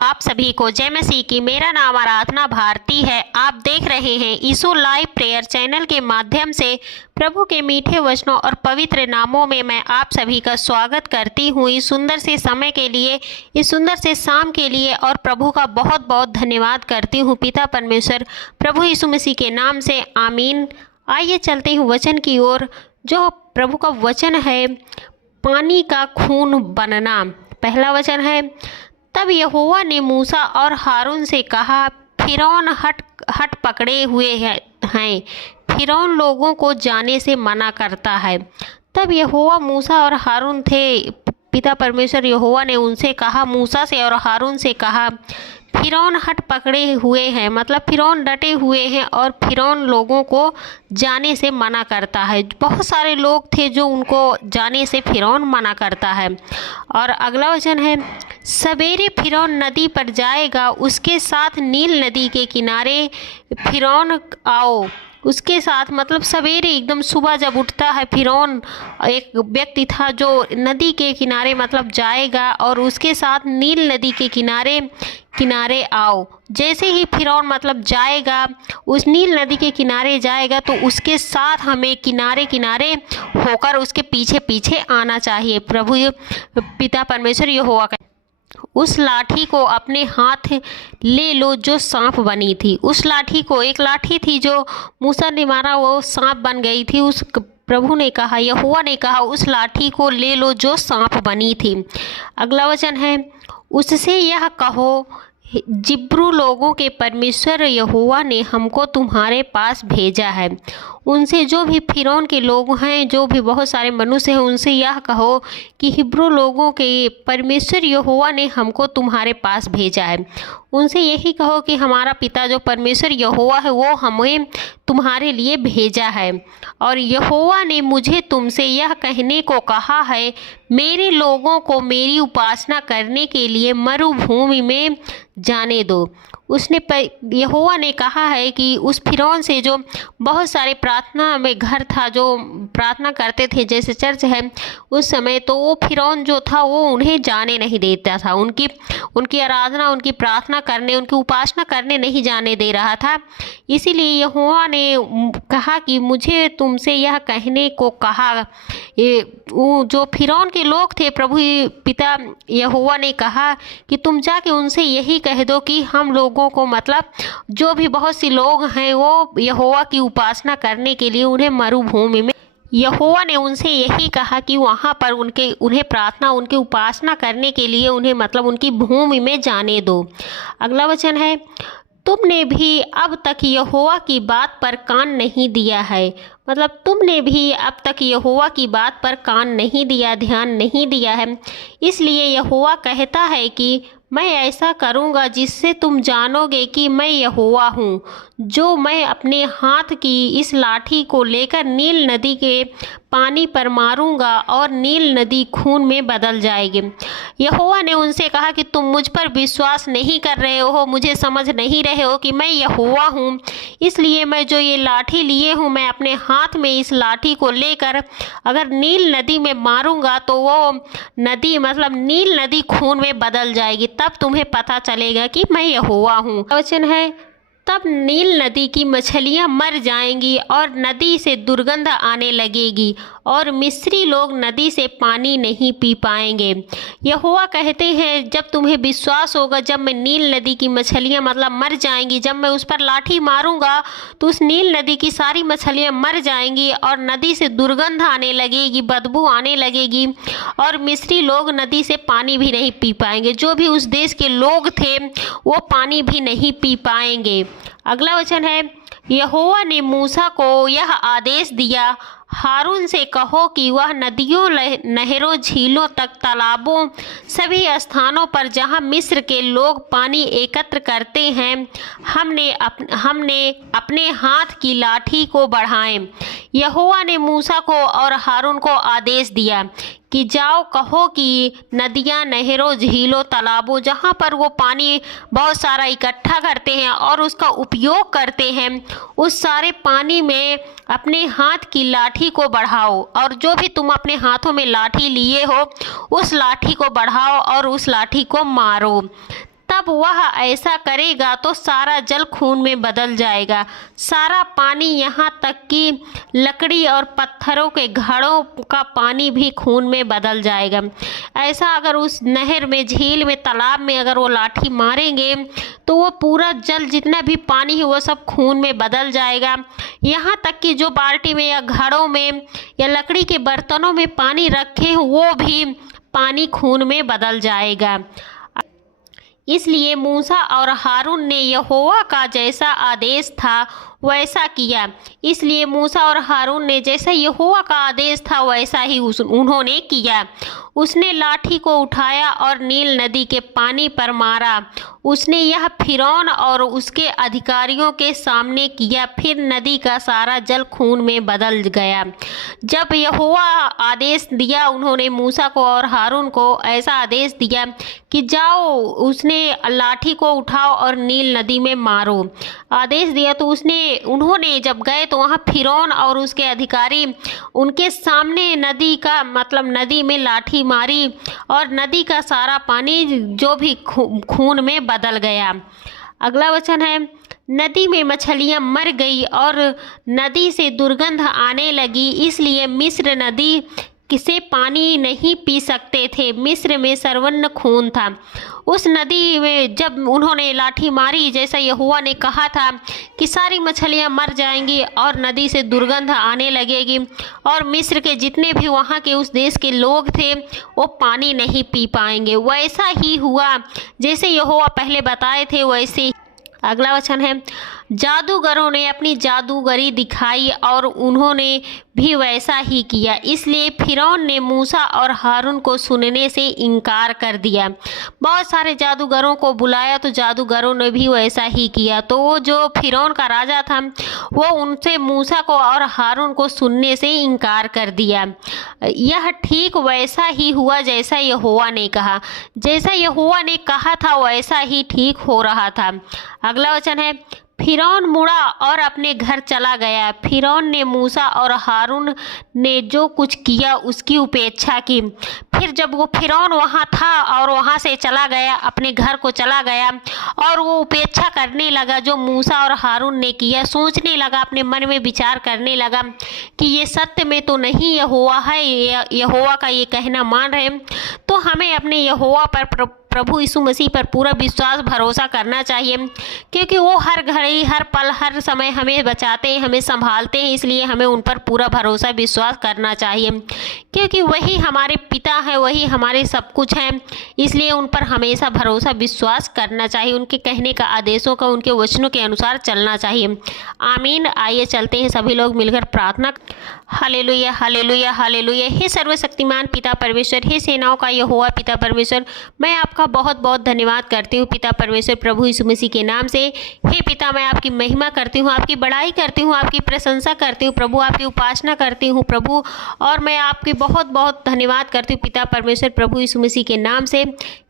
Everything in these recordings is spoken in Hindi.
आप सभी को जय मसीह की। मेरा नाम आराधना भारती है। आप देख रहे हैं यीशु लाइव प्रेयर चैनल के माध्यम से प्रभु के मीठे वचनों और पवित्र नामों में मैं आप सभी का स्वागत करती हूँ। इस सुंदर से समय के लिए, इस सुंदर से शाम के लिए और प्रभु का बहुत बहुत धन्यवाद करती हूँ पिता परमेश्वर प्रभु यीशु मसीह के नाम से, आमीन। आइए चलते हैं वचन की ओर। जो प्रभु का वचन है, पानी का खून बनना। पहला वचन है, तब यहोवा ने मूसा और हारून से कहा, फिरौन हट पकड़े हुए हैं। फिरौन लोगों को जाने से मना करता है। तब यहोवा मूसा और हारून थे, पिता परमेश्वर यहोवा ने उनसे कहा, मूसा से और हारून से कहा, फिरौन हट पकड़े हुए हैं, मतलब फिरौन डटे हुए हैं और फिरौन लोगों को जाने से मना करता है। बहुत सारे लोग थे जो उनको जाने से फिरौन मना करता है। और अगला वचन है, सवेरे फिरौन नदी पर जाएगा, उसके साथ नील नदी के किनारे फिरौन आओ। उसके साथ मतलब सवेरे एकदम सुबह जब उठता है फिरौन, एक व्यक्ति था जो नदी के किनारे मतलब जाएगा और उसके साथ नील नदी के किनारे आओ। जैसे ही फिरौन मतलब जाएगा, उस नील नदी के किनारे जाएगा, तो उसके साथ हमें किनारे किनारे होकर उसके पीछे पीछे आना चाहिए। प्रभु पिता परमेश्वर यहोवा का, उस लाठी को अपने हाथ ले लो जो सांप बनी थी। उस लाठी को, एक लाठी थी जो मूसा ने मारा, वो सांप बन गई थी। उस प्रभु ने कहा, यहोवा ने कहा, उस लाठी को ले लो जो सांप बनी थी। अगला वचन है, उससे यह कहो, जिब्रू लोगों के परमेश्वर यहोवा ने हमको तुम्हारे पास भेजा है। उनसे, जो भी फिरौन के लोग हैं, जो भी बहुत सारे मनुष्य हैं, उनसे यह कहो कि हिब्रू लोगों के परमेश्वर यहोवा ने हमको तुम्हारे पास भेजा है। उनसे यही कहो कि हमारा पिता जो परमेश्वर यहोवा है वो हमें तुम्हारे लिए भेजा है। और यहोवा ने मुझे तुमसे यह कहने को कहा है, मेरे लोगों को मेरी उपासना करने के लिए मरुभूमि में जाने दो। यहोवा ने कहा है कि उस फिरौन से, जो बहुत सारे प्रार्थना में घर था, जो प्रार्थना करते थे जैसे चर्च है उस समय, तो वो फिरौन जो था वो उन्हें जाने नहीं देता था। उनकी आराधना, उनकी प्रार्थना करने, उनकी उपासना करने नहीं जाने दे रहा था। इसीलिए यहोवा ने कहा कि मुझे तुमसे यह कहने को कहा। जो फिरौन के लोग थे, प्रभु पिता यहोवा ने कहा कि तुम जाके उनसे यही कह दो कि हम लोगों को, मतलब जो भी बहुत सी लोग हैं, वो यहोवा की उपासना करने के लिए उन्हें मरुभूमि में, यहोवा ने उनसे यही कहा कि वहाँ पर उन्हें प्रार्थना, उनकी उपासना करने के लिए उन्हें मतलब उनकी भूमि में जाने दो। अगला वचन है, तुमने भी अब तक यहोवा की बात पर कान नहीं दिया है। मतलब तुमने भी अब तक यहोवा की बात पर कान नहीं दिया, ध्यान नहीं दिया है। इसलिए यहोवा कहता है कि मैं ऐसा करूँगा जिससे तुम जानोगे कि मैं यहोवा हूँ, जो मैं अपने हाथ की इस लाठी को लेकर नील नदी के पानी पर मारूंगा और नील नदी खून में बदल जाएगी। यहोवा ने उनसे कहा कि तुम मुझ पर विश्वास नहीं कर रहे हो, मुझे समझ नहीं रहे हो कि मैं यहोवा हूँ। इसलिए मैं जो ये लाठी लिए हूँ, मैं अपने हाथ में इस लाठी को लेकर अगर नील नदी में मारूंगा तो वो नदी, मतलब नील नदी खून में बदल जाएगी। तब तुम्हें पता चलेगा कि मैं यहोवा हूँ। वचन है, तब नील नदी की मछलियां मर जाएंगी और नदी से दुर्गंध आने लगेगी और मिस्री लोग नदी से पानी नहीं पी पाएंगे। यहोवा कहते हैं, जब तुम्हें विश्वास होगा, जब मैं नील नदी की मछलियां मतलब मर जाएंगी, जब मैं उस पर लाठी मारूंगा तो उस नील नदी की सारी मछलियां मर जाएंगी और नदी से दुर्गंध आने लगेगी, बदबू आने लगेगी और मिस्री लोग नदी से पानी भी नहीं पी पाएंगे। जो भी उस देश के लोग थे वो पानी भी नहीं पी पाएंगे। अगला वचन है, यहोवा ने मूसा को यह आदेश दिया, हारून से कहो कि वह नदियों, नहरों, झीलों तक, तालाबों, सभी स्थानों पर जहाँ मिस्र के लोग पानी एकत्र करते हैं, हमने अपने हाथ की लाठी को बढ़ाएं। यहोवा ने मूसा को और हारून को आदेश दिया कि जाओ, कहो कि नदियाँ, नहरों, झीलों, तालाबों, जहाँ पर वो पानी बहुत सारा इकट्ठा करते हैं और उसका उपयोग करते हैं, उस सारे पानी में अपने हाथ की लाठी को बढ़ाओ। और जो भी तुम अपने हाथों में लाठी लिए हो, उस लाठी को बढ़ाओ और उस लाठी को मारो। तब वह ऐसा करेगा तो सारा जल खून में बदल जाएगा। सारा पानी, यहाँ तक कि लकड़ी और पत्थरों के घड़ों का पानी भी खून में बदल जाएगा। ऐसा अगर उस नहर में, झील में, तालाब में अगर वो लाठी मारेंगे तो वो पूरा जल, जितना भी पानी है वो सब खून में बदल जाएगा। यहाँ तक कि जो बाल्टी में या घड़ों में या लकड़ी के बर्तनों में पानी रखे हैं वो भी पानी खून में बदल जाएगा। इसलिए मूसा और हारून ने यहोवा का जैसा आदेश था वैसा किया। इसलिए मूसा और हारून ने जैसा यहोवा का आदेश था वैसा ही उन्होंने किया। उसने लाठी को उठाया और नील नदी के पानी पर मारा। उसने यह फिरौन और उसके अधिकारियों के सामने किया। फिर नदी का सारा जल खून में बदल गया। जब यहोवा आदेश दिया, उन्होंने मूसा को और हारून को ऐसा आदेश दिया कि जाओ, उसने लाठी को उठाओ और नील नदी में मारो। आदेश दिया तो उन्होंने जब गए तो वहाँ फिरौन और उसके अधिकारी उनके सामने नदी में लाठी मारी और नदी का सारा पानी जो भी खून में बदल गया। अगला वचन है, नदी में मछलियां मर गई और नदी से दुर्गंध आने लगी, इसलिए मिस्र नदी किसे पानी नहीं पी सकते थे। मिस्र में सर्वन्न खून था। उस नदी में जब उन्होंने लाठी मारी, जैसा यहोवा ने कहा था कि सारी मछलियां मर जाएंगी और नदी से दुर्गंध आने लगेगी और मिस्र के जितने भी वहाँ के उस देश के लोग थे वो पानी नहीं पी पाएंगे। वैसा ही हुआ जैसे यहोवा पहले बताए थे वैसे। अगला वचन है, जादूगरों ने अपनी जादूगरी दिखाई और उन्होंने भी वैसा ही किया। इसलिए फिरौन ने मूसा और हारून को सुनने से इनकार कर दिया। बहुत सारे जादूगरों को बुलाया तो जादूगरों ने भी वैसा ही किया। तो वो जो फिरौन का राजा था वो उनसे मूसा को और हारून को सुनने से इनकार कर दिया। यह ठीक वैसा ही हुआ जैसा यहोवा ने कहा। जैसा यहोवा ने कहा था वैसा ही ठीक हो रहा था। अगला वचन है, फिरौन मुड़ा और अपने घर चला गया। फिरौन ने मूसा और हारून ने जो कुछ किया उसकी उपेक्षा की। फिर जब वो फिरौन वहाँ था और वहाँ से चला गया, अपने घर को चला गया और वो उपेक्षा करने लगा जो मूसा और हारून ने किया। सोचने लगा, अपने मन में विचार करने लगा कि ये सत्य में तो नहीं यहोवा है, यहोवा का ये कहना मान रहे। तो हमें अपने यहोवा पर, प्रभु यीशु मसीह पर पूरा विश्वास भरोसा करना चाहिए, क्योंकि वो हर घड़ी, हर पल, हर समय हमें बचाते हैं, हमें संभालते हैं। इसलिए हमें उन पर पूरा भरोसा विश्वास करना चाहिए, क्योंकि वही हमारे पिता हैं, वही हमारे सब कुछ हैं। इसलिए उन पर हमेशा भरोसा विश्वास करना चाहिए, उनके कहने का, आदेशों का, उनके वचनों के अनुसार चलना चाहिए। आमीन। आइए चलते हैं सभी लोग मिलकर प्रार्थना। Hallelujah, hallelujah, hallelujah. हे सर्वशक्तिमान पिता परमेश्वर, हे सेनाओं का यहोवा पिता परमेश्वर, मैं आपका बहुत बहुत धन्यवाद करती हूँ पिता परमेश्वर, प्रभु यीशु मसीह के नाम से। हे पिता, मैं आपकी महिमा करती हूँ, आपकी बड़ाई करती हूँ, आपकी प्रशंसा करती हूँ प्रभु, आपकी उपासना करती हूँ प्रभु, और मैं आपकी बहुत बहुत धन्यवाद करती हूँ पिता परमेश्वर, प्रभु यीशु मसीह के नाम से।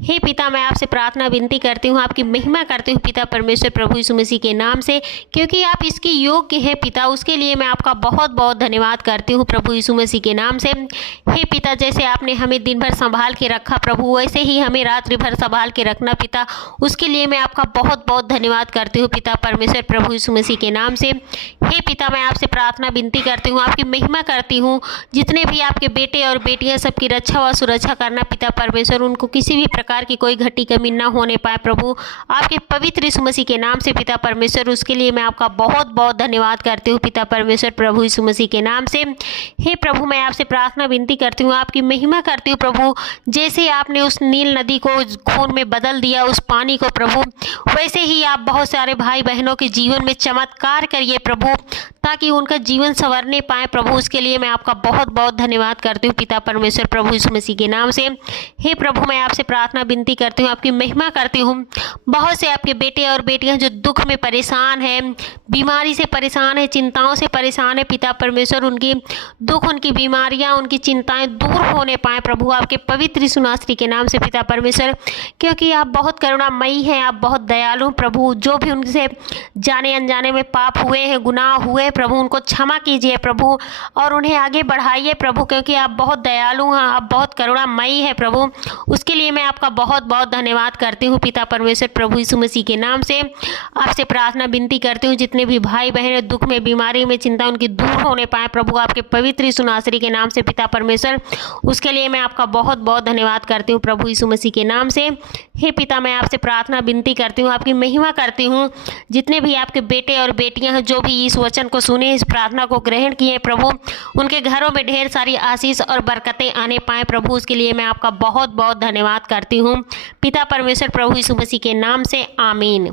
हे पिता, मैं आपसे प्रार्थना विनती करती हूँ, आपकी महिमा करती हूँ पिता परमेश्वर, प्रभु यीशु मसीह के नाम से, क्योंकि आप इसके योग्य हैं पिता। उसके लिए मैं आपका बहुत बहुत धन्यवाद करती हूँ प्रभु यीशु मसीह के नाम से। हे पिता, जैसे आपने हमें दिन भर संभाल के रखा प्रभु, वैसे ही हमें रात्रि भर संभाल के रखना पिता। उसके लिए मैं आपका बहुत बहुत धन्यवाद करती हूँ पिता परमेश्वर, प्रभु यीशु मसीह के नाम से। हे पिता, मैं आपसे प्रार्थना विनती करती हूँ, आपकी महिमा करती हूँ, जितने भी आपके बेटे और बेटियाँ सबकी रक्षा व सुरक्षा करना पिता परमेश्वर, उनको किसी भी प्रकार की कोई घटी कमी ना होने पाए प्रभु, आपके पवित्र यीशु मसीह के नाम से पिता परमेश्वर। उसके लिए मैं आपका बहुत बहुत धन्यवाद करती हूँ पिता परमेश्वर, प्रभु यीशु मसीह के नाम से। हे प्रभु, मैं आपसे प्रार्थना विनती करती हूँ, आपकी महिमा करती हूँ प्रभु। जैसे आपने उस नील नदी को खून में बदल दिया, उस पानी को प्रभु, वैसे ही आप बहुत सारे भाई बहनों के जीवन में चमत्कार करिए प्रभु, ताकि उनका जीवन संवरने पाए प्रभु। उसके लिए मैं आपका बहुत बहुत धन्यवाद करती हूँ पिता परमेश्वर, प्रभु यीशु मसीह के नाम से। हे प्रभु, मैं आपसे प्रार्थना विनती करती हूँ, आपकी महिमा करती हूँ। बहुत से आपके बेटे और बेटियाँ जो दुख में परेशान हैं, बीमारी से परेशान है, चिंताओं से परेशान है पिता परमेश्वर, उनकी दुख, उनकी बीमारियाँ, उनकी चिंताएं दूर होने पाए प्रभु, आपके पवित्र यीशु नासरी के नाम से पिता परमेश्वर, क्योंकि आप बहुत करुणामयी हैं, आप बहुत दयालु प्रभु। जो भी उनसे जाने अनजाने में पाप हुए हैं, गुनाह हुए हैं प्रभु, उनको क्षमा कीजिए प्रभु और उन्हें आगे बढ़ाइए प्रभु, क्योंकि आप बहुत दयालु हैं, आप बहुत करुणामयी है प्रभु। उसके लिए मैं आपका बहुत बहुत धन्यवाद करती हूँ पिता परमेश्वर प्रभु यीशु मसीह के नाम से आपसे प्रार्थना विनती करती हूँ। जितने भी भाई बहन दुख में, बीमारी में, चिंता उनकी दूर होने पाए प्रभु आपके पवित्र यीशु नासरी के नाम से पिता परमेश्वर, उसके लिए मैं आपका बहुत बहुत धन्यवाद करती हूँ प्रभु यीशु मसीह के नाम से। हे पिता, मैं आपसे प्रार्थना विनती करती हूँ, आपकी महिमा करती हूँ। जितने भी आपके बेटे और बेटियां हैं जो भी इस वचन को सुने, इस प्रार्थना को ग्रहण किए प्रभु, उनके घरों में ढेर सारी आशीष और बरकतें आने पाए प्रभु, उसके लिए मैं आपका बहुत बहुत धन्यवाद करती हूँ पिता परमेश्वर प्रभु यीशु मसीह के नाम से, आमीन।